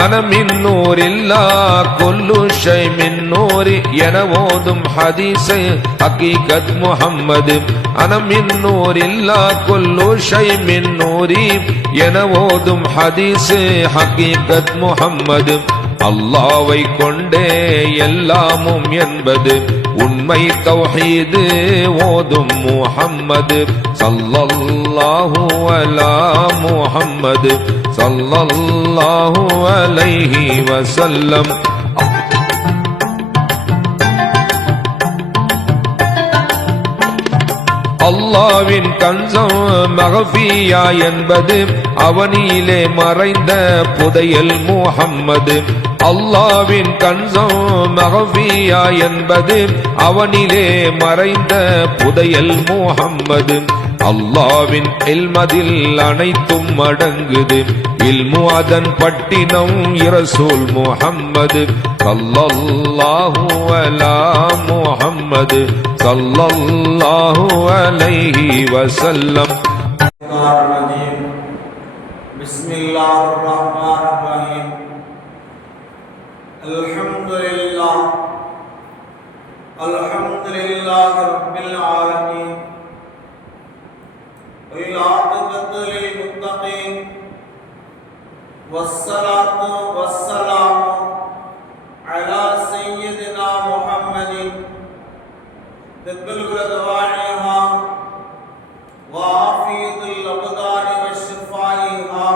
أنا من نور الله كل شيء من نوري என ஓதும் ஹதீஸை ஹகீகத் முஹம்மது. أنا من نور الله كل شيء من نوري என ஓதும் ஹதீஸு ஹகீகத் முஹம்மது. அல்லாஹ்வை கொண்டே எல்லாமும் என்பது உண்மை தௌஹீது ஓதும் முஹம்மது. ஸல்லல்லாஹு அலா முஹம்மது ஸல்லல்லாஹு அலைஹி வஸல்லம். அல்லாஹ்வின் கன்சம் மகஃபியா என்பது அவனிலே மறைந்த புதையல் முஹம்மது. அல்லாஹ்வின் கன்சம் மகஃபியா என்பது அவனிலே மறைந்த புதையல் முஹம்மது. அல்லாஹ்வின் இல்மதில் அனைத்தும் அடங்குது, இல்மு அதன் பட்டினம் இரசூல் முஹம்மது. ஸல்லல்லாஹு அலா முஹம்மது ஸல்லல்லாஹு அலைஹி வஸல்லம். பிஸ்மில்லாஹிர் ரஹ்மானிர் ரஹீம். அல்ஹம்துலில்லாஹ் அல்ஹம்துலில்லாஹி ரப்பில் ஆலமீன். والعاقبة للمتقين والصلاة والسلام على سيدنا محمد طب الدواعيها وعافية الأبدان وشفائها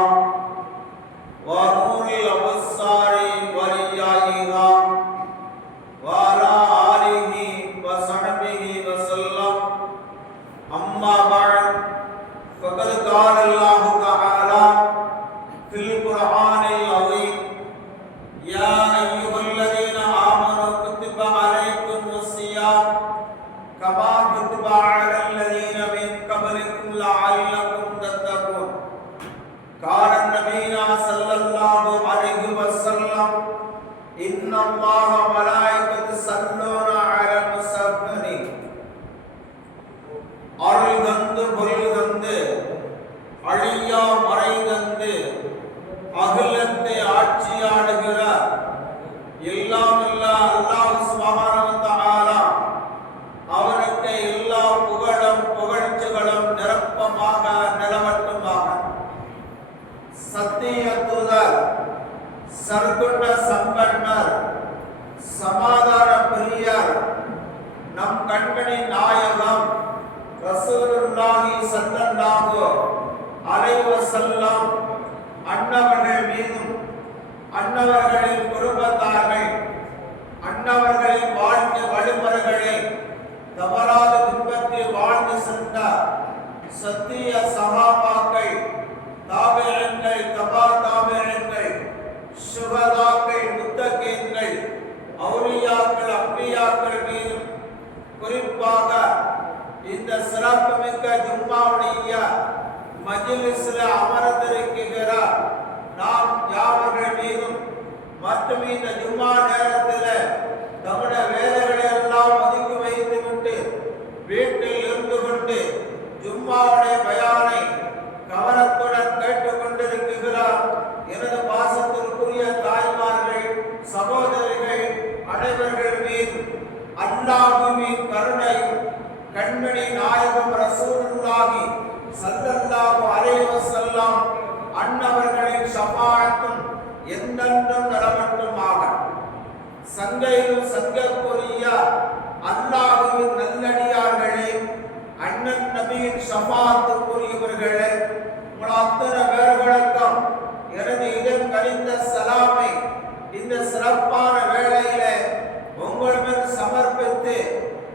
ونور الأبصار وريائها وعلى آله وصحبه وسلم. أما بعد فقد قال الله تعالى في القرآن العظيم يا أيها الذين آمنوا كتب عليكم الصيام كما كتب على الذين من قبلكم لعلكم تتقون. قال النبي صلى الله عليه وسلم إن الله وملائكته يصلون على المصلين. அருள் தந்து பொருள் தந்து அழியா மறை தந்து அகிலத்தை ஆட்சியாடுகிற எல்லாம் அல்லாஹ் சுப்ஹானஹு வ தஆலா அவனுக்கு எல்லா புகழும் புகழ்ச்சிகளும் நிரப்பமாக நிலவட்டுமாக. சத்திய தூதர் சர்க்குண சம்பன்னர் சமாதான பிரியர் நம் கண்களின் நாயகம் ரசூலுல்லாஹி ஸல்லல்லாஹு அலைஹி வஸல்லம் அன்னவர்கள் மீதும் அன்னவர்களின் குடும்பத்தார்கள் அன்னவர்களின் வாழ்க்கை வழிமுறைகளை தவறாத பின்பற்றி வாழ்ந்து சென்ற சத்திய சஹாபாக்கள் தாபிஈன்கள் தபா தாபிஈன்கள் சுஹதாக்கள் முத்தகீன்கள் அவுலியாக்கள் அம்பியாக்கள் மீதும் குறிப்பாக இந்த சிறப்புமிக்க ஜும்மாவுடைய மஜ்லிஸில் அமர்ந்திருக்கிற நாம் யாவர்கள் மீதும் மற்றும் இந்த ஜும்மா நேரத்தில் தம்முடைய வேலைகளை எல்லாம் ஒதுக்கி வைத்துவிட்டு வீட்டில் இருந்து கொண்டு ஜும்மாவுடைய பயானை கவனத்துடன் கேட்டுக் கொண்டிருக்கிறார் எனது பாசத்திற்குரிய தாய்மார்கள் சகோதரிகள் அனைவர்கள் மீது அல்லாஹ்வின் கருணையும் கண்மணி நாயகம் ரசூலுல்லாஹி ஸல்லல்லாஹு அலைஹி வஸல்லம் அன்னவர்களின் ஷஃபாஅத்தும் என்றென்றும் நிலவட்டுமாக. சங்கையிலும் சங்கக்குரிய அல்லாஹ்வின் நல்லடியார்களே, அண்ணன் நபியின் ஷஃபாஅத்துக்குரியவர்களே, உங்கள் அத்தனை பேர்களுக்கும் எனது இதம் கனிந்த சலாமை இந்த சிறப்பான வேளையிலே உங்கள் மேல் சமர்ப்பித்து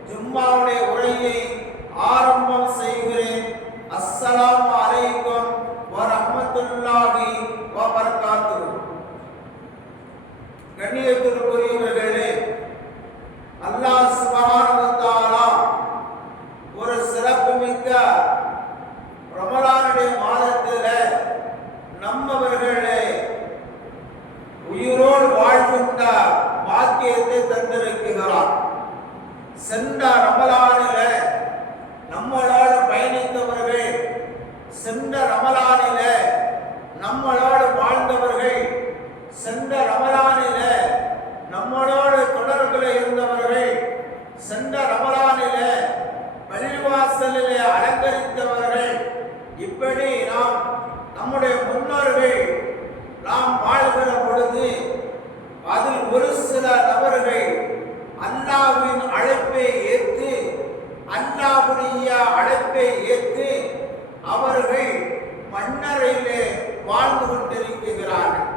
ஜும்மாவுடைய உரையை ஆரம்பம் செய்கிறேன். அஸ்ஸலாமு அலைக்கும் வரஹ்மத்துல்லாஹி வபரகாத்துஹு. கண்ணியத்திற்குரியவர்களே, அல்லாஹ் சுப்ஹானஹு வ தஆலா ஒரு சிறப்புமிக்க ரமலானுடைய மாதத்தில் நம்மவர்களே உயிரோடு வாழ்கின்ற பாக்கியத்தை தந்திருக்கிறார். சென்ற ரமலானில நம்மளோடு பயணித்தவர்கள், சென்ற ரமலானில நம்மளோடு வாழ்ந்தவர்கள், சென்ற பொழுது அதில் ஒரு சில நபர்கள் அல்லாஹ்வின் அழைப்பை ஏற்று அல்லாஹ்வுடைய அழைப்பை ஏற்று அவர்கள் மண்ணறையிலே வாழ்ந்து கொண்டிருக்கிறார்கள்.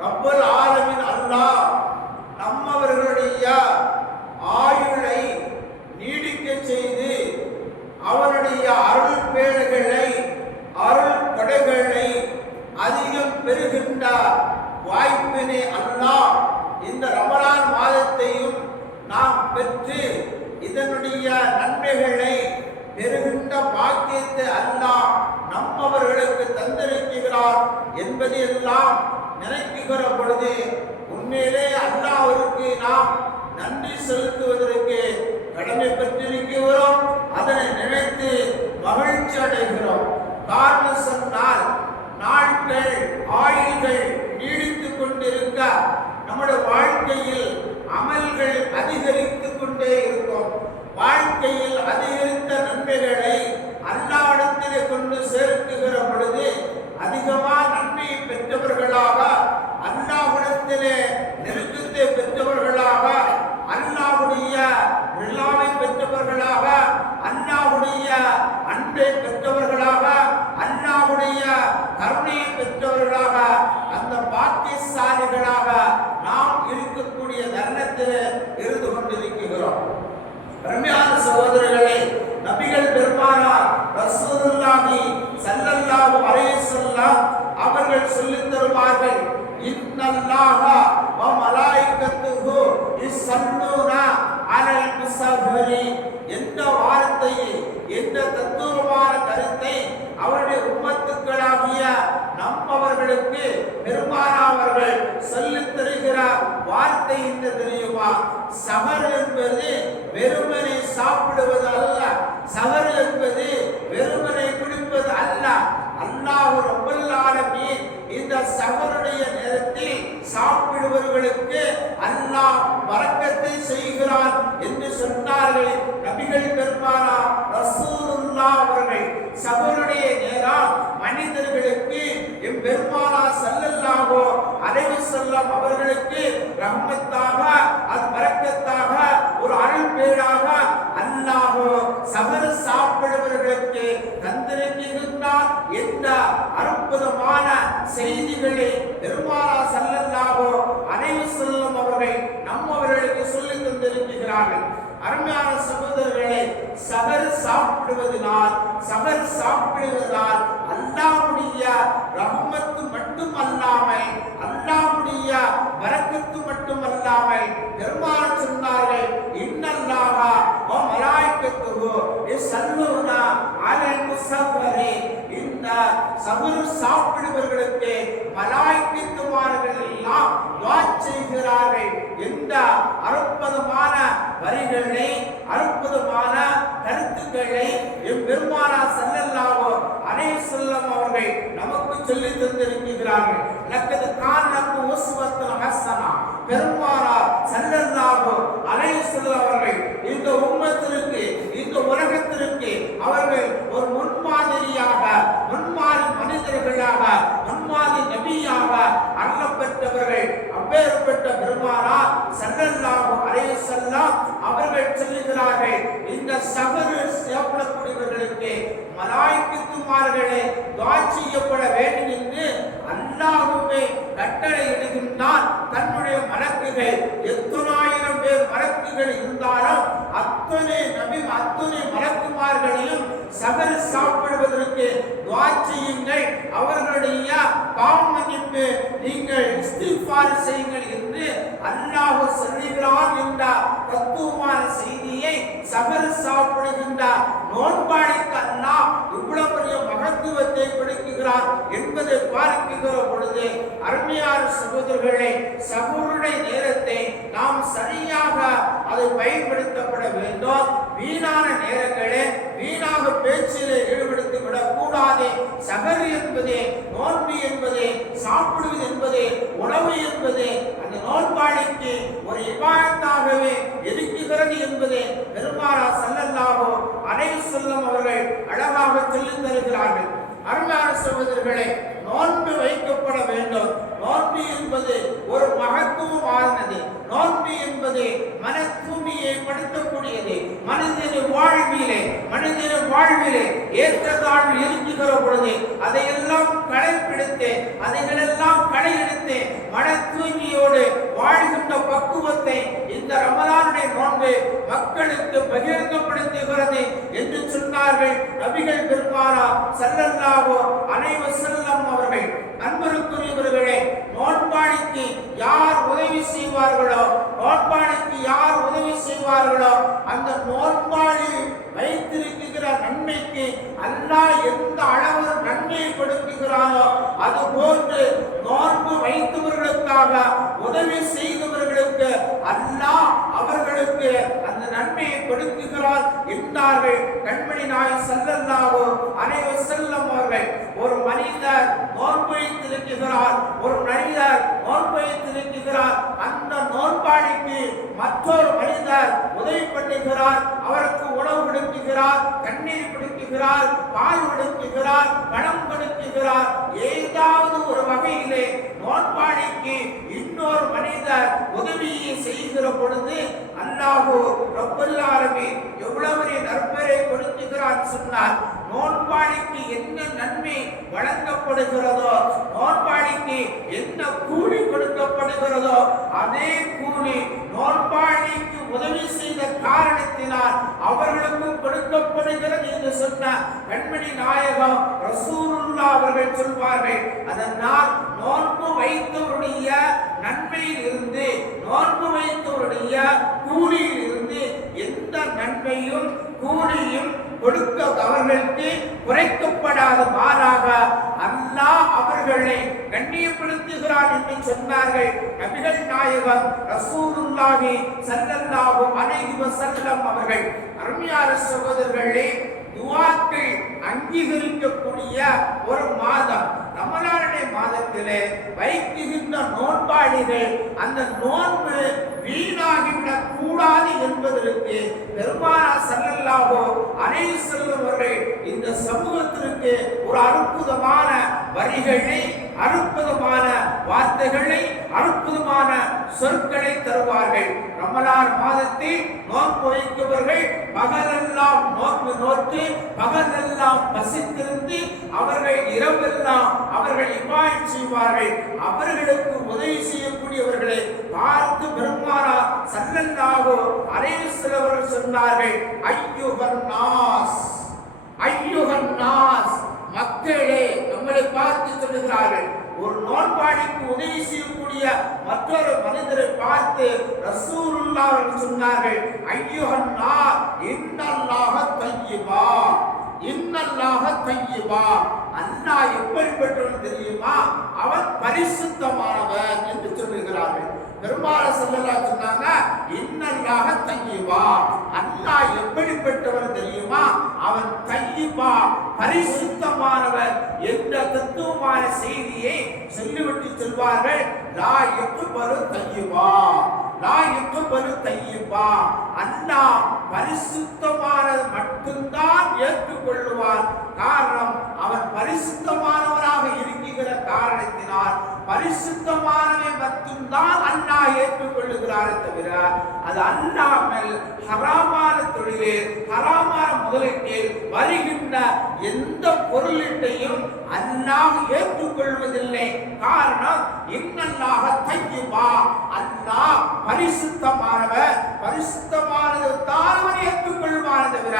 ரப்பல் ஆலமீன் அல்லாஹ் நம்மவர்களுடைய ஆயுளை நீடிக்க செய்து அவருடைய அருள் பேழைகளை அருள் கொடைகளை அதிகம் பெறுகின்ற வாய்ப்பினை அல்லாஹ் இந்த ரமலான் மாதத்தையும் நாம் பெற்று இதனுடைய நன்மைகளை பெறுகின்ற பாக்கியத்தை அல்லாஹ் நம்மவர்களுக்கு தந்திருக்கிறார் என்பதை எல்லாம் நினைக்குகிற பொழுது உண்மையிலே அல்லாஹ்விற்கு நாம் நன்றி செலுத்துவதற்கு கடமை பெற்றிருக்கிறோம். அதனை நினைத்து மகிழ்ச்சி அடைகிறோம். காரணம் சொன்னால் நாட்கள் ஆயுள்கள் நீடித்துக் கொண்டிருக்க நம்முடைய வாழ்க்கையில் அமல்கள் அதிகரித்துக் கொண்டே இருக்கும். வாழ்க்கையில் அதிகரித்த நன்மைகளை அல்லாஹ்விடத்திலே கொண்டு சேர்க்குகிற பொழுது அதிகமாக நன்மையை பெற்றவர்களாக அல்லாஹ்விடத்திலே நெருக்கத்தை பெற்றவர்களாக அல்லாஹ்வுடைய ரிலாவை பெற்றவர்களாக அல்லாஹ்வுடைய அன்பை பெற்றவர்களாக அல்லாஹ்வுடைய கருணையை பெற்றவர்களாக அந்த பாக்கியசாலிகளாக நாம் இருக்கக்கூடிய தருணத்தில் இருந்து கொண்டிருக்கிறோம். அருமையான சகோதரர்களே, நபிகள் பெருமானார் ரசூலுல்லாஹி ஸல்லல்லாஹு அலைஹி வஸல்லம் அவர்கள் சொல்லித் தருவார்கள், இன்னல்லாஹ வ மலாயிகத்துஹு யுஸல்லூன அலல் முஸஃபிரி. எந்த வார்த்தையை எந்த தத்துவமான கருத்தை அவருடைய உம்மத்துக்களாகிய நம்மவர்களுக்கு பெருமானாவர்கள் சொல்லித் தருகிற வார்த்தை என்ன தெரியுமா? சஹர் என்பது வெறுமனை சாப்பிடுவது அல்ல, சஹர் என்பது வெறுமனை குடிப்பது அல்ல. அல்லாஹ் ரப்பல் ஆலமீன் இந்த சஹருடைய நேரத்தில் சாப்பிடுபவர்களுக்கு அல்லாஹ் பரக்கத்தை செய்கிறான் என்று சொன்னார்கள் நபிகள் பெருமானார் ரசூலுல்லாஹ் அவர்கள். சஹருடைய நேரம் மனிதர்களுக்கு பெருமானார் ஸல்லல்லாஹு அலைஹி வஸல்லம் அவர்களுக்கு ரஹ்மத்தாக அது பரக்கத்தாக ஒரு அருள் பேராக அல்லாஹ் சஹர் சாப்பிடுபவர்களுக்கு தந்திருக்கின்றார் என்ற அற்புதமான செய்திகளை பெருமானார் ஸல்லல்லாஹு அலைஹி வஸல்லம் அவர்கள் நம்மவர்களுக்கு சொல்லித் தந்திருக்கிறார்கள். அருமையான சகோதரர்களே, சஹர் சாப்பிடுவதனால் அல்லாஹ்வுடைய ரஹ்மத்து மட்டும் அல்லாமல் அல்லாஹ்வுடைய பரக்கத்து மட்டும் அல்லாமல் பெருமானார் சொன்னார்கள், இன்னல்லாஹ வ மலாயிகத்துஹு யுஸல்லூன அலல் முஸஃபிரி. இந்த சஹர் சாப்பிடுபவர்களுக்கு மலாயிகத்துமார்கள் எல்லாம் துஆ செய்கிறார்கள் என்ற அற்புதமான வரிகளை அற்புதமான கருத்துக்களை பெருமானார் ஸல்லல்லாஹு அலைஹி வஸல்லம் அவர்கள் நமக்கு சொல்லித் தந்திருக்கிறார்கள். லக்கத் கானக்கு உஸ்வத்துன் ஹஸனா. பெருமானார் ஸல்லல்லாஹு அலைஹி வஸல்லம் அவர்கள் இந்த உம்மத்திற்கு இந்த உலகத்திற்கு அவர்கள் ஒரு முன்மாதிரியாக முன்மாதிரி மனிதர்களாக முன்மாதிரி நபியாக அருளப்பட்டவர்கள். அப்பேற்பட்ட பெருமானார் ஸல்லல்லாஹு அலைஹி வஸல்லம் அவர்கள் சொல்லுகிறார்கள், இந்த சஹர் சாப்பிடக்கூடியவர்களுக்கு மலாயிகத்துமார்களே துஆ செய்யப்பட வேண்டும் என்று அல்லாஹ்வே கட்டளை இடுகின்றார். தன்னுடைய மலக்குகள் எத்தனாயிரம் பேர் மலக்குகள் இருந்தாலும் அத்தனை மலக்குமார்களையும் சஹர் சாப்பிடுவதற்கு துஆ செய்யுங்கள், அவர்களுடைய பாவ மன்னிப்பு நீங்கள் இஸ்திக்ஃபார் செய்யுங்கள் என்று அல்லாஹ் சொல்லுகிறான் என்ற தத்துவமான செய்தியை சஹர் சாப்பிடுகின்ற நோன்பாளிக்கு அல்லாஹ் இவ்வளவு பெரிய மகத்துவத்தை கொடுக்கிறார் என்பதை பார்க்கிற பொழுது அருமையான சகோதரர்களே, சஹருடைய நேரத்தை நாம் சரியாக அதை பயன்படுத்தப்பட வேண்டும். வீணான நேரங்களே வீணாக பேச்சிலே ஈடுபடுத்தி விடக்கூடாது. சஹர் என்பதே நோன்பு என்பதே சாப்பிடுவது என்பதே உணவு என்பதே அந்த நோன்பாளிக்கு ஒரு இபாதத்தாகவே இருக்கிறது என்பதே பெருமானார் ஸல்லல்லாஹு அலைஹி வஸல்லம் அவர்கள் அழகாக சொல்லித் தருகிறார்கள். அருமையான சகோதரர்களே, நோன்பு வைக்கப்பட வேண்டும். நோன்பு என்பது ஒரு மகத்துவமானது. நோன்பு என்பது மன தூய்மையை படுத்தக்கூடியது. மனிதன வாழ்விலே ஏற்றத்தாழ்வு இருக்குகிற பொழுது அதையெல்லாம் கடைப்பிடித்து அதைகளெல்லாம் கடையெடுத்து மன தூய்மையோடு வாழ்கின்ற பக்குவத்தை இந்த ரமலானுடைய நோன்பு மக்களுக்கு பகிரங்கப்படுத்துகிறது என்று சொன்னார்கள் நபிகள் பெருமானார் ஸல்லல்லாஹு அலைஹி வஸல்லம் அவர்கள். அன்பருக்குரியவர்களே, நோன்பாளிக்கு யார் உதவி செய்வார்களோ அந்த நோன்பாளி வைத்திருக்கிற நன்மைக்கு அல்லாஹ் எந்த அளவு நன்மையை கொடுக்கிறானோ அது போன்று நோன்பு வைத்தவர்களுக்காக உதவி செய்தவர்களுக்கு அல்லாஹ் அவர்களுக்கு அந்த நன்மையை கொடுக்கிறார் என்றார்கள் கண்மணி நாயகம் ஸல்லல்லாஹு அலைஹி வஸல்லம் அவர்கள். ஒரு மனிதர் நோன்பு வைத்திருக்கிறார், அந்த நோன்பாளிக்கு மற்றொரு மனிதர் உதவி பண்ணுகிறார், அவருக்கு உணவு கொடுக்கிறார், தண்ணீர் கொடுக்கிறார், பால் கொடுக்கிறார், பணம் கொடுக்கிறார். ஏதாவது ஒரு வகையிலே நோன்பாளிக்கு இன்னொரு மனிதர் உதவியை செய்கிற பொழுது அல்லாஹ் ரப்பல் ஆலமீன் எவ்வளவு நற்பெயரை கொடுக்கிறார் சொன்னார். நோன்பாளிக்கு என்ன நன்மை வழங்கப்படுகிறதோ, நோன்பாளிக்கு என்ன கூலி கொடுக்கப்படுகிறதோ அதே கூலி நோன்பாளிக்கு உதவி செய்த காரணத்தினால் அவர்களுக்கும் கொடுக்கப்படுகிறது என்று சொன்ன கண்மணி நாயகம் ரசூலுல்லாஹ் அவர்கள் சொல்வார்கள். அதனால் நோன்பு வைத்தவருடைய நன்மையில் இருந்து, நோன்பு வைத்தவருடைய கூலியில் இருந்து எந்த நன்மையும் கூலியும் கொடுக்க அவர்களுக்கு குறைக்கப்படாத மாறாக அல்லாஹ் அவர்களை கண்ணியப்படுத்துகிறார் என்று சொன்னார்கள் நபிகள் நாயகம் ரசூலுல்லாஹி ஸல்லல்லாஹு அலைஹி வஸல்லம் அவர்கள். அருமையான சகோதரர்களே, துஆக்கள் அங்கீகரிக்கக்கூடிய ஒரு மாதம் ரமலானுடைய மாதத்திலே வைக்கின்ற நோன்பாளிகள் அந்த நோன்பு வீணாகிவிடக் கூடாது என்பதற்கு பெருமானார் ஸல்லல்லாஹு அலைஹி வஸல்லம் அவர்கள் இந்த சமூகத்திற்கு ஒரு அற்புதமான வரிகளை, அற்புதமான வார்த்தைகளை, அற்புதமான சொற்களை தருவார்கள். ரமலான் மாதத்தில் நோன்பு வைப்பவர்கள் பகலெல்லாம் நோன்பு நோற்று பகலெல்லாம் பசித்திருந்து அவர்கள் இரவெல்லாம் அவர்கள் இபாதத் செய்வார்கள். அவர்களுக்கு உதவி செய்யக்கூடியவர்களை பார்த்து பெருமானார் ஸல்லல்லாஹு அலைஹி வஸல்லம் அவர்கள் சொன்னார்கள், ஐயுஹன் நாஸ், மக்களே, நம்மளை பார்த்து சொல்லுகிறார்கள். ஒரு நோன்பாளிக்கு உதவி செய்யக்கூடிய மற்றொரு மனிதரை பார்த்து ரசூலுல்லாஹ் அவர்கள் சொன்னார்கள், ஐயுஹன் நாஸ் இன்னல்லாஹ தய்யிபா, அல்லாஹ் எப்படிப்பட்டவன் தெரியுமா? அவன் பரிசுத்தமானவன் என்று சொல்லுகிறார்கள். பெருமானார் ஸல்லல்லாஹு அலைஹி சொன்னாங்க, இன்னல்லாஹ தய்யிபா, அல்லாஹ் எப்படிப்பட்டவன் தெரியுமா? அவன் தய்யிபா, பரிசுத்தமானவன் என்ற தத்துவமான செய்தியை சொல்லிவிட்டு சொல்வார்கள். லா யக்பரு தய்யிபா, அல்லாஹ் பரிசுத்தமானது மட்டும்தான் ஏற்றுக்கொள்ளுவார். காரணம், அவன் பரிசுத்தமானவராக இருக்கிற காரணத்தினால் பரிசுத்தமானவை மட்டும்தான் அல்லாஹ் ஏற்றுக்கொள்ளுகிறாரே தவிர அது அல்லாமல் ஹராமான தொழிலில், ஹராமான முதலீட்டில் வருகின்ற எந்த பொருளீட்டையும் அல்லாஹ் ஏற்றுக்கொள்வதில்லை. காரணம், இன்னல்லாஹ தய்யிபா, அல்லாஹ் பரிசுத்தமானவர், பரிசுத்தமானது தான் அவன் ஏற்றுக்கொள்வான் தவிர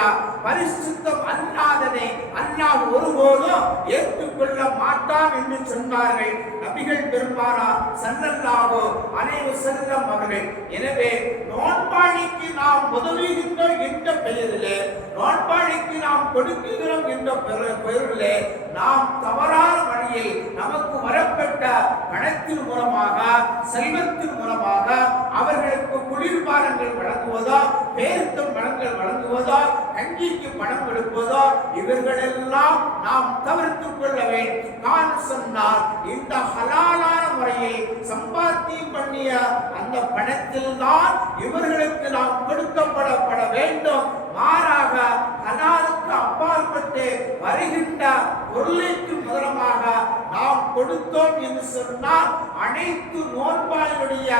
பரிசுத்தம் அல்லாததை அல்லாஹ் ஒருபோதும் ஏற்றுக்கொள்ள மாட்டான் என்று சொன்னார்கள் நபிகள் பெருமானார் ஸல்லல்லாஹு அலைஹி வஸல்லம் அவர்கள். எனவே நோன்பாளிக்கு நாம் உதவுகின்றோம் என்ற பெயரிலே, நோன்பாளிக்கு நாம் கொடுக்கிறோம் என்ற பெயரிலே நாம் தவறான வழியில் நமக்கு வரப்பட்ட பணத்தின் மூலமாக, செல்வத்தின் மூலமாக அவர்களுக்கு குளிர்பானங்கள் வழங்குவதோ, பேருத்தம் பணங்கள் வழங்குவதோ, கஞ்சிக்கு பணம் கொடுப்பதோ இவர்களெல்லாம் நாம் தவிர்த்துக் கொள்ள வேண்டும். நான் சொன்னால் இந்த ஹலாலான முறையை சம்பாத்தியம் பண்ணிய அந்த பணத்தில் தான் இவர்களுக்கு நாம் கொடுக்கப்பட வேண்டும். மாறாக ஹலாலுக்கு அப்பாற்பட்டு வருகின்ற பொருளுக்கு முதலமாக நாம் கொடுத்தோம் என்று சொன்னால் அனைத்து நோன்பாளிகளுடைய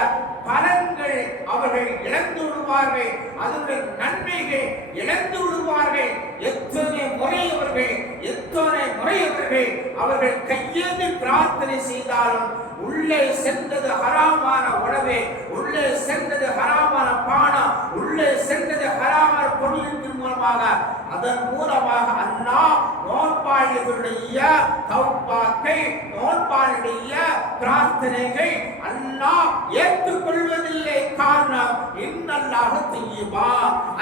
பலன்கள் அவர்கள் இழந்து விடுவார்கள், அதனுடைய நன்மைகள் இழந்து விடுவார்கள். எத்தனை முறை அவர்கள் அவர்கள் கையேந்தி பிரார்த்தனை செய்தாலும் உள்ளே சென்றது ஹராமான உணவே, உள்ளே சென்றது ஹராமான பானம், உள்ளே சென்றது ஹராமான பொருளின் மூலமாக, அதன் மூலமாக அல்லாஹ் நோன்பாளிகளுடைய தௌபாக்கை, நோன்பாளிகளுடைய பிரார்த்தனைகள் அல்லாஹ் ஏற்றுக்கொள்வதில்லை. காரணம் இன்னல்லாஹ தய்யிபா,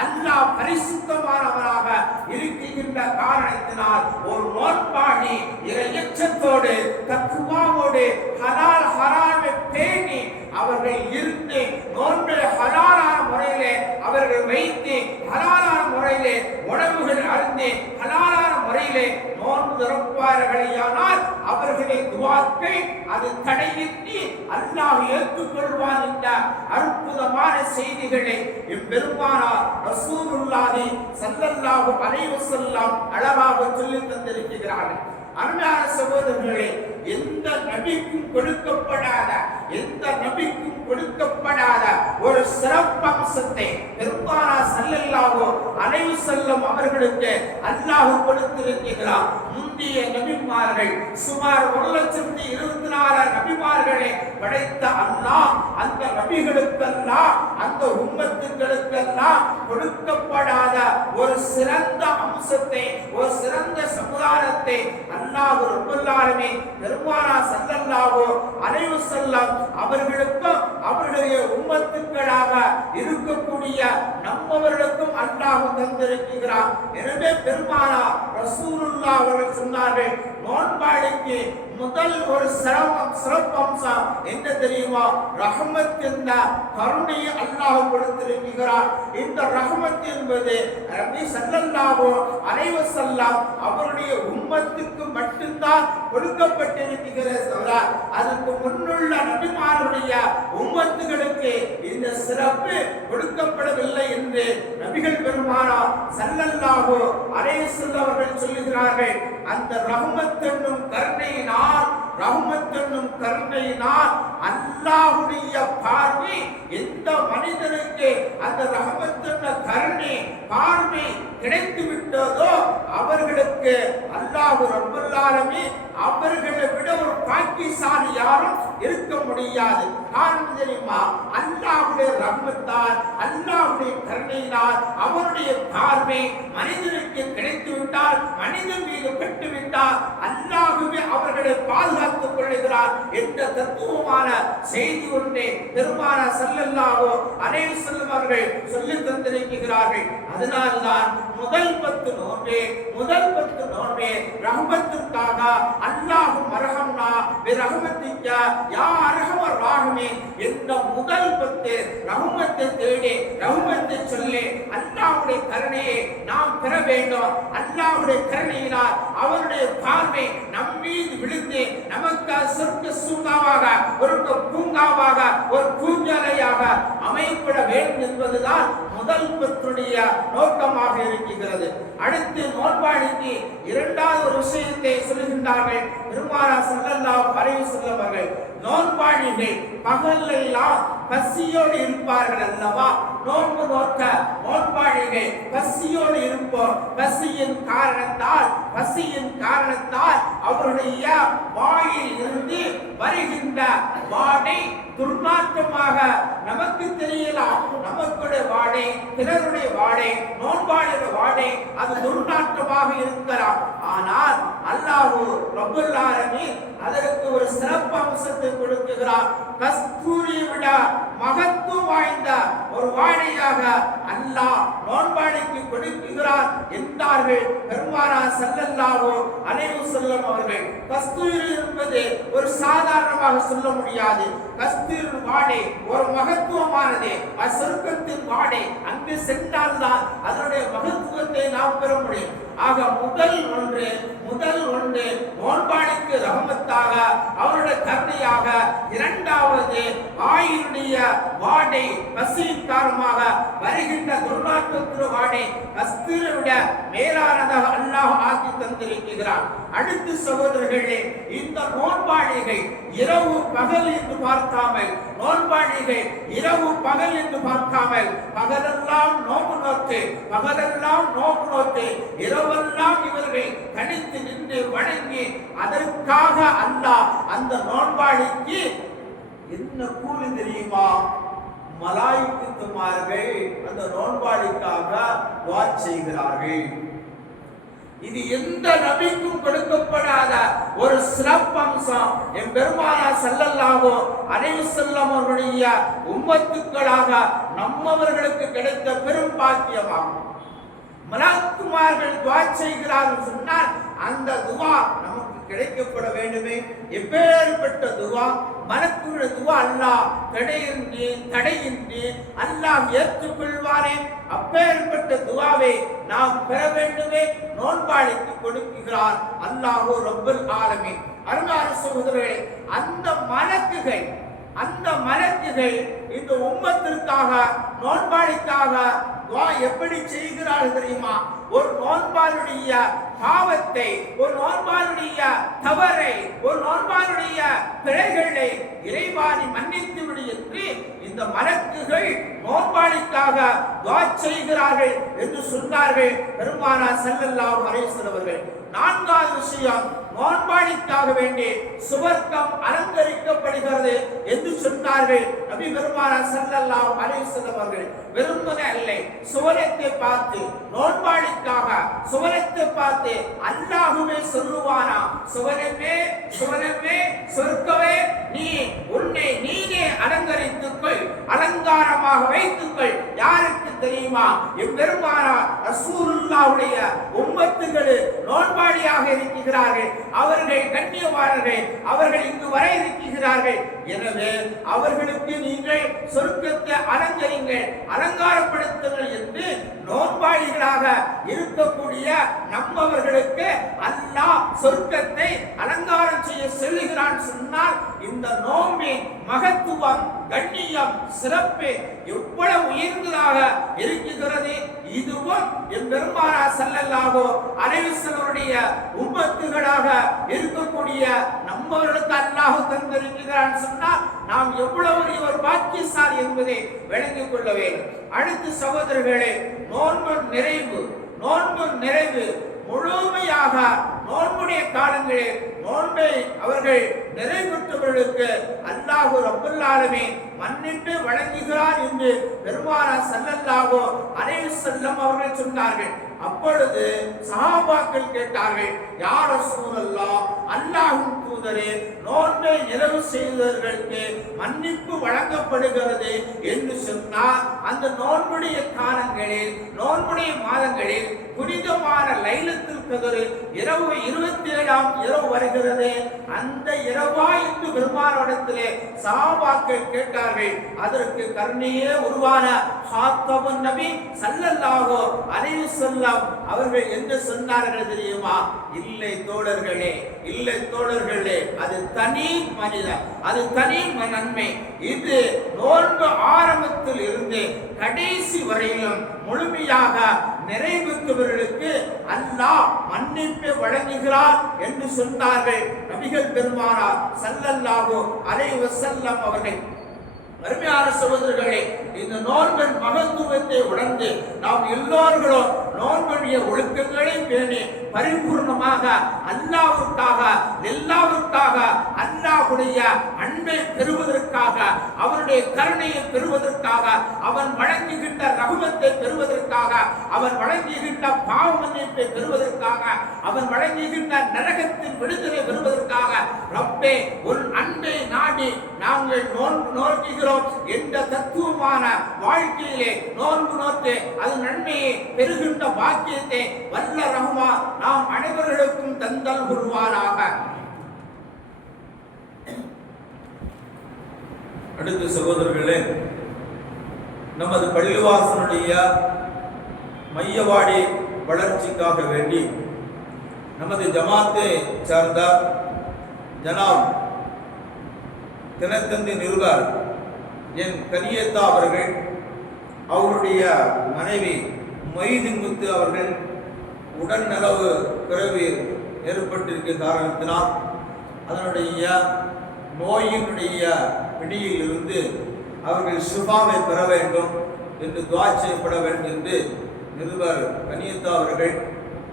அல்லாஹ் பரிசுத்தமானவராக இருக்கின்ற காரணத்தினால் ஒரு நோன்பாளி இறையச்சத்தோடு தக்வாவோடு ஹலால் ஹராமை பேணி அவர்கள் இருந்து நோன்பை ஹலாலான முறையிலே அவர்கள் வைத்து ஹலாலான முறையிலே உணவுகள் அருந்தி ஹலாலான முறையிலே நோன்பு திறப்பார்களேயானால் அவர்களின் துஆக்கள் அது தடையின்றி அல்லாஹ் ஏற்றுக்கொள்வான் என்ற அற்புதமான செய்திகளை பெருமானார் ரசூலுல்லாஹி ஸல்லல்லாஹு அலைஹி வஸல்லம் அழகாக சொல்லித் தந்திருக்கிறார்கள். அருமையான சகோதரர்களே, எந்த நபிக்கும் கொடுக்கப்படாத ஒரு சிறப்பம்சத்தை பெருமானார் ஸல்லல்லாஹு அலைஹி வஸல்லம் அவர்களுக்கு அல்லாஹ் கொடுத்திருக்கிறார். முந்திய நபிமார்கள் சுமார் 1,24,000 நபிமார்களை படைத்த அல்லாஹ் அந்த நபிகளுக்கெல்லாம் அந்த உம்மத்துகளுக்கெல்லாம் கொடுக்கப்படாத ஒரு சிறந்த அம்சத்தை, ஒரு சிறந்த சமுதாயத்தை அல்லாஹ் ரப்பல் ஆலமீன் பெருமானார் ஸல்லல்லாஹு அலைஹி வஸல்லம் அவர்களுக்கும் அவர்களுடைய உம்மத்துக்களாக இருக்கக்கூடிய நம்மவர்களுக்கும் அல்லாஹ் தந்திருக்கிறார். எனவே பெருமானார் ரசூலுல்லாஹ் அவர்கள் சொன்னார்கள், நோன்பாளிக்கு முதல் ஒரு சிறப்பம்சம் என்ன தெரியுமா? ரஹ்மத் என்ற கருணையை அல்லாஹ் கொடுத்திருக்கிறார். இந்த ரஹ்மத் என்பது நபி ஸல்லல்லாஹு அலைஹி வஸல்லம் அவருடைய உம்மத்துக்கு மட்டும்தான் கொடுக்கப்பட்டிருக்கிறது தவிர அதுக்கு முன்னுள்ள நபிமாருடைய உம்மத்துகளுக்கு இந்த சிறப்பு கொடுக்கப்படவில்லை என்று நபிகள் பெருமானார் ஸல்லல்லாஹு அலைஹி வஸல்லம் அவர்கள் சொல்லுகிறார்கள். அந்த ரஹ்மத் என்னும் கருணையினால் அல்லாஹ்வுடைய பார்வை எந்த மனிதனுக்கு அந்த ரஹ்மத் என்ற கருணை பார்வை கிடைத்து விட்டதோ அவர்களுக்கு அல்லாஹ் ரப்பல் ஆலமீன் அவர்களை விட ஒரு பாக்கியசாலி யாரும் இருக்க முடியாது. காரணம் தெரியுமா? அல்லாஹ்வுடைய ரஹ்மத்தால், அல்லாஹ்வுடைய கருணையினால் அவருடைய பார்வை மனிதனுக்கு கிடைத்து விட்டால், மனிதன் மீது பெற்றுவிட்டால் அல்லாஹ்வே அவர்களை பாதுகாத்துக் கொள்கிறார் என்ற தத்துவமான செய்தி ஒன்றை பெருமானார் ஸல்லல்லாஹு அலைஹி வஸல்லம் அவர்கள் சொல்லித் தந்திருக்கிறார்கள். அதனால்தான் முதல் 10 நோன்பே ரஹ்மத்துக்காக அல்லாஹு மர்ஹம்னா பிரஹ்மத்திக்க யா அர்ஹமர் ராஹிமீன் என்ற முதல் 10 ரஹ்மத்தை தேடி ரஹ்மத்தை சொல்லி அல்லாஹ்வுடைய கருணையை நாம் பெற வேண்டும். அல்லாஹ்வுடைய கருணையினால் அவருடைய பார்வை நம் மீது விழுந்து நமக்கு சொர்க்க பூங்காவாக, ஒரு பூங்காவாக, ஒரு பூஞ்சலையாக அமைப்பட வேண்டும் என்பதுதான் முதல் 10 நோக்கமாக இருக்கிறது. அடுத்து நோன்பாளிக்கு இரண்டாவது ஒரு விஷயத்தை சொல்லுகின்றார்கள் பெருமானார் ஸல்லல்லாஹு அலைஹி வஸல்லம் அவர்கள். நோன்பாளிகள் பகலெல்லாம் பசியோடு இருப்பார்கள் அல்லவா? நோன்பு நோக்க நோன்பாளிகள் பசியோடு இருப்போம். பசியின் காரணத்தால் அவருடைய வாயில் இருந்து வருகின்ற வாடை துர்நாற்றமாக நமக்கு தெரியலாம். நமக்குடைய வாடை, பிறருடைய வாடை, நோன்பாளியுடைய வாடை அது துர்நாற்றமாக இருக்கலாம். ஆனால் அல்லாஹ் ரப்பல் ஆலமீன் அதற்கு ஒரு சிறப்பு அம்சத்தை கொடுக்கிறார். கஸ்தூரியை விட மகத்துவம் வாய்ந்த ஒரு வாடையாக அல்லாஹ் நோன்பாளிக்கு கொடுக்கிறார் என்றார்கள் பெருமானார் ஸல்லல்லாஹு அலைஹி வஸல்லம் அவர்கள். கஸ்தூரி என்பது ஒரு சாதாரணமாக சொல்ல முடியாது. கஸ்தூரி வாடை ஒரு மகத்துவமானது, சொர்க்கத்தின் வாடை. அங்கு சென்றால்தான் அதனுடைய மகத்துவத்தை நாம் பெற முடியும். ஆக முதல் ஒன்று நோன்பாளிக்கு ரஹ்மத்தாக, அவருடைய கருணையாக. இரண்டாவது ஆயுளுடைய வாடை பசியின் காரணமாக வருகின்ற வருகின்ற துர்நாற்றத்தின் வாடை கஸ்தூரியை விட மேலானதாக அல்லாஹ் ஆக்கி தந்திருக்கிறான். அடுத்து சகோதரர்களே, இந்த நோன்பாளிகள் இரவு பகல் என்று பார்க்காமல், நோன்பாளிகள் இரவு பகல் என்று பார்க்காமல் பகலெல்லாம் நோக்கு நோக்கு, பகலெல்லாம் நோக்கு நோக்கு, இரவெல்லாம் இவர்கள் தனித்து நின்று வணங்கி அதற்காக அல்லாஹ் அந்த நோன்பாளிக்கு என்ன கூலி தெரியுமா? மலாயிக்குமார்கள் அந்த நோன்பாளிக்காக துஆ செய்கிறார்கள். இது எந்த நபிக்கும் கொடுக்கப்படாத ஒரு சிறப்பம்சம். என் பெருமானார் ஸல்லல்லாஹு அலைஹி வஸல்லம் அவர்களுடைய உம்மத்துக்களாக நம்மவர்களுக்கு கிடைத்த பெரும் பாக்கியமாகும். மலாக்குமார்கள் துஆ செய்கிறார்கள் சொன்னால் அந்த துஆ நமக்கு கிடைக்கப்பட வேண்டுமே. எப்பேற்பட்ட துஆ! மலக்குடைய துஆ அல்லாஹ் தடையின்றி அல்லாஹ் ஏற்றுக்கொள்வாரே. அப்பேற்பட்ட துஆவை நாம் பெற வேண்டுமே. நோன்பாளிக்கு கொடுக்கிறார் அல்லாஹ் ரப்பல் ஆலமீன். அருமையான சகோதரர்களே, அந்த மலக்குகள் இந்த உம்மத்திற்காக நோன்பாளிக்காக துஆ எப்படி செய்கிறார்கள் தெரியுமா? ஒரு நோன்பாளுடைய பாவத்தை, ஒரு நோன்பாளுடைய தவறை, ஒரு நோன்பாளுடைய பிழைகளை இறைவாணி மன்னித்து விடு என்று இந்த மலக்குகள் நோன்பாளிக்காக துஆ செய்கிறார்கள் என்று சொன்னார்கள் பெருமானார் ஸல்லல்லாஹு அலைஹி வஸல்லம் அவர்கள். நான்காவது விஷயம், நோன்பாளிக்காக வேண்டி சுவர்க்கம் அலங்கரிக்கப்படுகிறது என்று சொன்னார்கள் நபி பெருமானார் ஸல்லல்லாஹு அலைஹி வஸல்லம் அவர்கள். வெறுமனே அல்ல, சுவனத்தை பார்த்து நோன்பாளிக்காக சுவனத்தை பார்த்து அல்லாஹ்வே சொல்லுவானா, சுவனமே சுவனமே சொர்க்கமே, நீ உன்னை நீனே அலங்கரித்துக்கொள், அலங்காரமாக வைத்துக்கொள். யாருக்கு தெரியுமா? எம்பெருமானார் ரசூலுல்லாஹ்வுடைய உம்மத்துகள் நோன்பாளியாக இருக்கிறார்கள். அவர்கள் கண்ணியவான்கள், அவர்கள் இங்கு வர இருக்கிறார்கள். எனவே அவர்களுக்கு நீங்கள் சொர்க்கத்தை அலங்கரிங்கள், அலங்காரப்படுத்துங்கள் என்று நோன்பாளிகளாக இருக்கக்கூடிய நம்மவர்களுக்கு அல்லாஹ் சொர்க்கத்தை அலங்காரம் செய்ய செல்லுகிறான் சொன்னால் இந்த நோம்பின் மகத்துவம், கண்ணியம், சிறப்பு எவ்வளவு உயர்ந்ததாக இருக்கிறது. இதுவும் என் பெருமானார் ஸல்லல்லாஹு அலைஹி வஸல்லம் உம்மத்துகளாக இருக்கக்கூடிய நம்மவர்களுக்கு அல்லாஹ் தந்திருக்கிறான் சொன்னால் நாம் எவ்வளவு ஒரு பாக்கியசாலி என்பதை விளங்கிக் கொள்ள வேண்டும். அடுத்து சகோதரர்களே, நோன்பு நிறைவு முழுமையாக நோன்புடைய காலங்களில் நோன்பை அவர்கள் நிறைவேற்றவர்களுக்கு அல்லாஹ் ரப்பல் ஆலமீன் மன்னிப்பு வழங்குகிறார் என்று பெருமானார் ஸல்லல்லாஹு அலைஹி வஸல்லம் அவர்கள் சொன்னார்கள். அப்பொழுது சஹாபாக்கள் கேட்டார்கள், யா ரசூலல்லாஹ், அல்லாஹ்வின் தூதரே, நோன்பை நிறைவு செய்தவர்களுக்கு மன்னிப்பு வழங்கப்படுகிறது என்று சொன்னார். அந்த நோன்புடைய காலங்களில், நோன்புடைய மாதங்களில் புனிதமான லைலத்துல் கத்ர் இரவு 27ஆம் இரவு வருகிறது. அந்த இரவா என்று பெருமானிடத்திலே சஹாபாக்கள் கேட்டார்கள். அதற்கு கருணையே உருவான ஹாத்தபுன் நபி ஸல்லல்லாஹு அலைஹி வஸல்லம் அவர்கள் என்ன சொன்னார்கள் தெரியுமா? இல்லை தோழர்களே, இல்லை தோழர்களே, அது தனி மனிதன், அது தனி நன்மை. இது நோன்பு ஆரம்பத்தில் இருந்து கடைசி வரையிலும் முழுமையாக நிறைவேற்றுபவர்களுக்கு அல்லாஹ் மன்னிப்பை வழங்குகிறார் என்று சொன்னார்கள் நபிகள் பெருமானார் ஸல்லல்லாஹு அலைஹி வஸல்லம் அவர்கள். அருமையான சகோதரர்களே, இந்த நோன்பின் மகத்துவத்தை உணர்ந்து நாம் எல்லோர்களும் நோன்புடைய ஒழுக்கங்களை பேணி பரிபூர்ணமாக அல்லாஹ்வுக்காக எல்லாவுக்காக அல்லாஹ்வுடைய அன்பை பெறுவதற்காக, அவருடைய கருணையை பெறுவதற்காக, அவன் வழங்குகின்ற ரஹ்மத்தை பெறுவதற்காக, அவன் வழங்குகின்ற பாவ மன்னிப்பை பெறுவதற்காக, அவன் வழங்குகின்ற நரகத்தின் விடுதலை பெறுவதற்காக, ரப்பே உன் அன்பை நாடி நாங்கள் நோக்குகிறோம் என்ற தத்துவமான வாழ்க்கையிலே நோன்பு நோட்டு அது நன்மையை பெறுகின்ற பாக்கியத்தை வல்ல ரஹ்மான் நாம் அனைவர்களுக்கும் தந்தல் புரிவாராக. அடுத்த சகோதரர்களே, நமது பள்ளிவாசனுடைய மையவாடி வளர்ச்சிக்காக வேண்டி நமது ஜமாத்தை சார்ந்த ஜனாப் தினத்தந்தி நிருபர் என் கரியத்தா அவர்கள் அவருடைய மனைவி மொய்தீன் முத்து அவர்கள் உடல் நலவு பிறகு ஏற்பட்டிருக்க காரணத்தினால் அதனுடைய நோயினுடைய பிடியிலிருந்து அவர்கள் ஷிஃபாவை பெற வேண்டும் என்று துஆ செய்யப்பட வேண்டும் என்று நிருபர் கனியத்தா அவர்கள்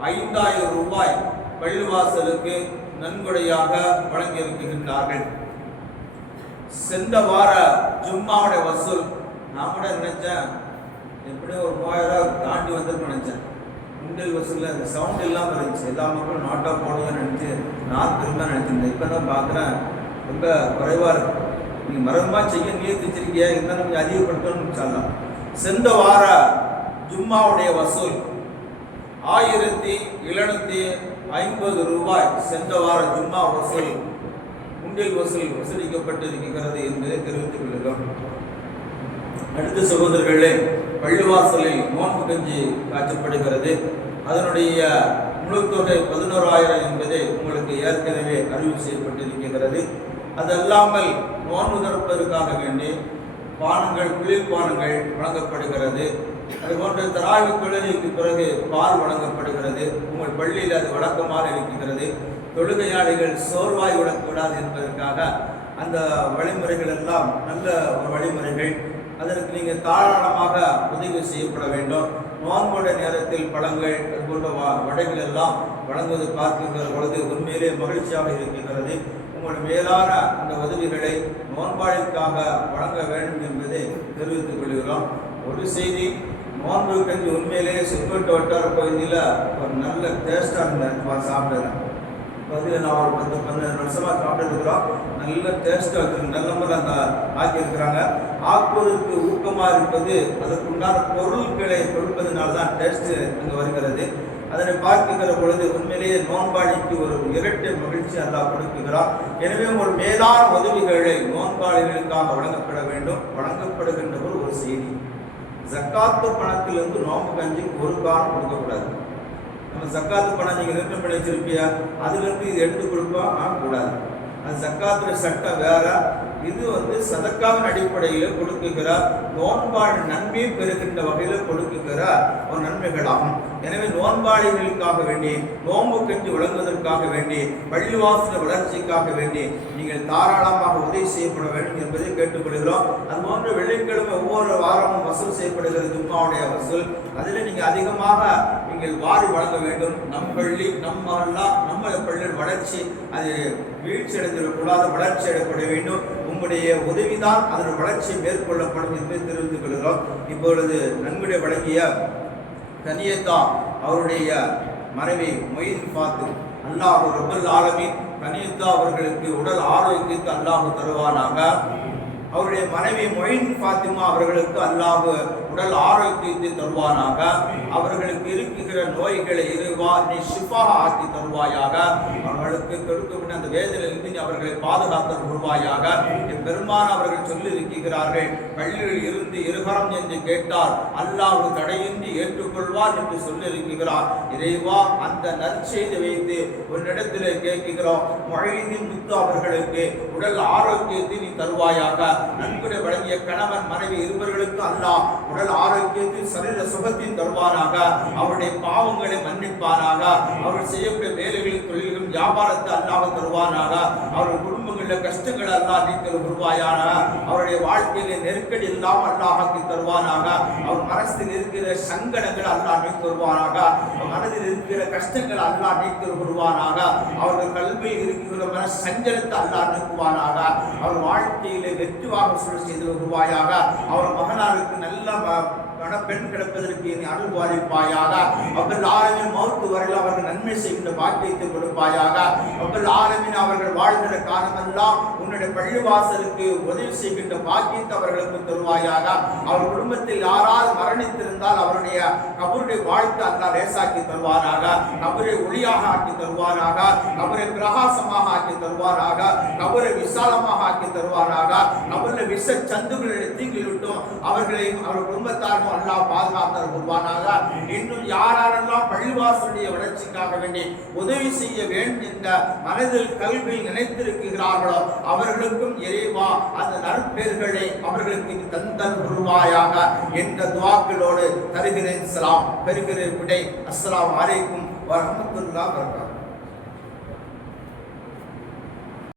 5000 ரூபாய் பள்ளிவாசலுக்கு நன்கொடையாக வழங்கியிருக்கின்றார்கள். சென்ற வார ஜும்மாவுடைய வசூல் நான் கூட நினைச்சேன் எப்படியும் ஒரு 3000 தாண்டி வந்திருக்கும் நினைச்சேன். முண்டல் வசூலில் அந்த சவுண்ட் இல்லாமல் இருந்துச்சு. எல்லா மக்களும் நாட்டாக போடுங்கன்னு நினச்சி நான் திரும்ப நினச்சிருந்தேன். இப்போ தான் பார்க்குறேன் ரொம்ப குறைவாக இருக்கு. நீங்கள் மரமாக செய்ய நியத்து வச்சிருக்கியா இருந்தாலும் கொஞ்சம் அதிகப்படுத்தணும்னு சொல்லலாம். சென்ற வார ஜும்மாவுடைய வசூல் 1750 ரூபாய் சென்ற வார ஜும்மா வசூல் முண்டில் வசூல் வசூலிக்கப்பட்டிருக்கிறது என்பதை தெரிவித்துக் கொள்கிறோம். அடுத்த சகோதரர்களே, பள்ளிவாசலில் நோன்பு கஞ்சி காய்ச்சப்படுகிறது. அதனுடைய முழு தொகை 11,000 என்பதை உங்களுக்கு ஏற்கனவே அறிவு செய்யப்பட்டிருக்கிறது. அது அல்லாமல் நோன்பு திறப்பதற்காக வேண்டி பானங்கள், குளிர்பானங்கள் வழங்கப்படுகிறது. அதுபோன்று தராவி தொழுகைக்கு பிறகு பால் வழங்கப்படுகிறது. உங்கள் பள்ளியில் அது வழக்கமாக இருக்கிறது. தொழுகையாளிகள் சோர்வாய் விடக்கூடாது என்பதற்காக அந்த வழிமுறைகள் எல்லாம் நல்ல வழிமுறைகள். அதற்கு நீங்கள் தாராளமாக உதவி செய்யப்பட வேண்டும். நோன்புடைய நேரத்தில் பழங்கள் அதுபோன்ற வடைகள் எல்லாம் வழங்குவது பார்க்கின்ற பொழுது உண்மையிலே மகிழ்ச்சியாக இருக்கின்றது. உங்கள் மேலான அந்த உதவிகளை நோன்பாளிற்காக வழங்க வேண்டும் என்பதை தெரிவித்துக் கொள்கிறோம். ஒரு செய்தி, நோன்பு கஞ்சி உண்மையிலேயே செங்கோட்டை வட்டார பகுதியில் ஒரு நல்ல டேஸ்டாக இருந்தேன் சாப்பிட்டேன். பதில் நான் ஒரு 10-15 வருஷமாக சாப்பிட்டுருக்குறோம். நல்ல டேஸ்ட்டாக இருக்குது. நல்ல முறை அந்த ஆக்கியிருக்கிறாங்க. ஆக்குவதற்கு ஊக்கமாக இருப்பது அதற்குண்டான பொருட்களை கொடுப்பதனால தான் டேஸ்ட்டு அங்கே வருகிறது. அதனை பார்க்கின்ற பொழுது உண்மையிலேயே நோன்பாளிக்கு ஒரு இரட்டை மகிழ்ச்சி அல்லாஹ் கொடுக்கிறார். எனவே ஒரு மேலான உதவிகளை நோன்பாளிகளுக்காக வழங்கப்பட வேண்டும். வழங்கப்படுகின்ற ஒரு செய்தி, ஜக்காத்து பணத்திலிருந்து நோன்பு கஞ்சி ஒரு காலம் கொடுக்கக்கூடாது. நம்ம ஜக்காத்து பணம் நீங்கள் நிறுத்தம் பண்ணி வச்சிருப்பியா, அதுலேருந்து இது எடுத்து கொடுப்பா கூடாது. அது ஜக்காத்துல சட்டம் வேற. இது சதக்காவின் அடிப்படையில் கொடுக்குகிறார். நோன்பாளி நன்மையை பெறுகின்ற வகையில் கொடுக்குகிறார் ஒரு நன்மைகளாகும். எனவே நோன்பாளிகளுக்காக வேண்டி, நோன்பு கஞ்சி வழங்குவதற்காக வேண்டி, பள்ளிவாசல வளர்ச்சிக்காக வேண்டி நீங்கள் தாராளமாக உதவி செய்யப்பட வேண்டும் என்பதை கேட்டுக்கொள்கிறோம். அதுபோன்று வெள்ளிக்கிழமை ஒவ்வொரு வாரமும் வசூல் செய்யப்படுகிறது ஜும்மாவுடைய வசூல். அதில் நீங்கள் அதிகமாக நீங்கள் வாரி வழங்க வேண்டும். நம் பள்ளி, நம் மகல்லா, நம்ம பள்ளியின் வளர்ச்சி அது வீழ்ச்சி அடைந்திடக்கூடாது, வளர்ச்சி அடையப்பட வேண்டும். உங்களுடைய உதவிதான் அதன் வளர்ச்சி மேற்கொள்ளப்படும் என்பதை தெரிவித்துக் கொள்கிறோம். இப்பொழுது நன்கொடை வழங்கிய கனியத்தா அவருடைய மனைவி மொய்தீன் பாத்து, அல்லாஹ் ரப்பல் ஆலமீன் கனியத்தா அவர்களுக்கு உடல் ஆரோக்கியத்தை அல்லாஹ் தருவானாக. அவருடைய மனைவி மொய்தீன் பாத்திமா அவர்களுக்கு அல்லாஹ் உடல் ஆரோக்கியத்தை தருவானாக. அவர்களுக்கு இருக்குகிற நோய்களை இறைவா நீ ஷிஃபா ஆக்கி தருவாயாக. அவர்களுக்கு கொடுக்கப்பட்ட அந்த வேதனையிலிருந்து நீ அவர்களை பாதுகாத்து வருவாயாக. என் பெருமான அவர்கள் சொல்லி இருக்கிறார்கள், பள்ளியில் இருந்து இருகரம் என்று கேட்டார் அல்லாஹ் தடையின்றி ஏற்றுக்கொள்வார் என்று சொல்லி இருக்கிறார். இறைவா அந்த நற்செய்தி வைத்து ஒரு இடத்திலே கேட்கிறோம். மொய்தீன் முத்து அவர்களுக்கு உடல் ஆரோக்கியத்தை நீ தருவாயாக. நன்கொடை வழங்கிய கணவன் மனைவி இருவர்களுக்கு அல்லாஹ் உடல் ஆரோக்கியத்தில் சரீர சுகத்தின் தருவாராக. அவருடைய பாவங்களை மன்னிப்பாராக. அவர்கள் செய்யக்கூடிய வேலைகளின் தொழில்களும் வியாபாரத்தை அல்லாஹ் தருவானாக. அவர்கள் குடும்பங்களில் கஷ்டங்கள் அல்லாஹ் நீக்கி வருவாயாக. அவருடைய வாழ்க்கையிலே நெருக்கடி இல்லாமல் அல்லாஹ் ஆக்கி தருவானாக. அவர் மனசில் இருக்கிற சங்கடங்கள் அல்லாஹ் நீக்கி வருவானாக. மனதில் இருக்கிற கஷ்டங்கள் அல்லாஹ் நீக்கி வருவானாக. அவர்கள் கல்வியில் இருக்கிற மன சஞ்சலத்தை அல்லாஹ் நீக்குவானாக. அவர் வாழ்க்கையிலே வெற்றிவாக செய்து வருவாயாக. அவர் மகனாருக்கு நல்ல பெண் கிடப்பதற்கு நீ அருள் பாலிப்பாயாக. அவர்கள் ஆலமின் மௌத்து வரையில் அவர்கள் நன்மை செய்கின்ற பாக்கியத்தை கொடுப்பாயாக. அவர்கள் ஆலமின் அவர்கள் வாழ்கிற காலமெல்லாம் உன்னுடைய பள்ளிவாசலுக்கு உதவி செய்கின்ற பாக்கியத்தை அவர்களுக்கு தருவாயாக. அவர் குடும்பத்தில் யாராவது மரணித்திருந்தால் அவருடைய கபருடைய வாழ்க்கை அல்லாஹ் லேசாக்கி தருவாராக. கபரை ஒளியாக ஆக்கி தருவாராக. கபரை பிரகாசமாக ஆக்கி தருவாராக. கபரை விசாலமாக ஆக்கி தருவாராக. கபரில் விஷ சந்துகளுடைய தீங்கில் விட்டும் அவர்களையும் அவர் குடும்பத்தாரும் அல்லாஹ் பாதுகாத்து வருவானாக. இன்னும் யாரெல்லாம் பள்ளிவாசலுடைய வளர்ச்சிக்காக வேண்டி உதவி செய்ய வேண்டும் என்ற மனதில் கல்வியில் நினைத்திருக்கிறார்களோ அவர் அவர்களுக்கும் இறைவா அந்த நற்பெயர்களை அவர்களுக்கு தந்தல் உருவாயாக என்ற துஆக்களோடு தருகிறேன். சலாம் பெறுகிறேன் விடை. அஸ்ஸலாமு அலைக்கும் வரஹ்மத்துல்லாஹி வபரகாத்துஹு.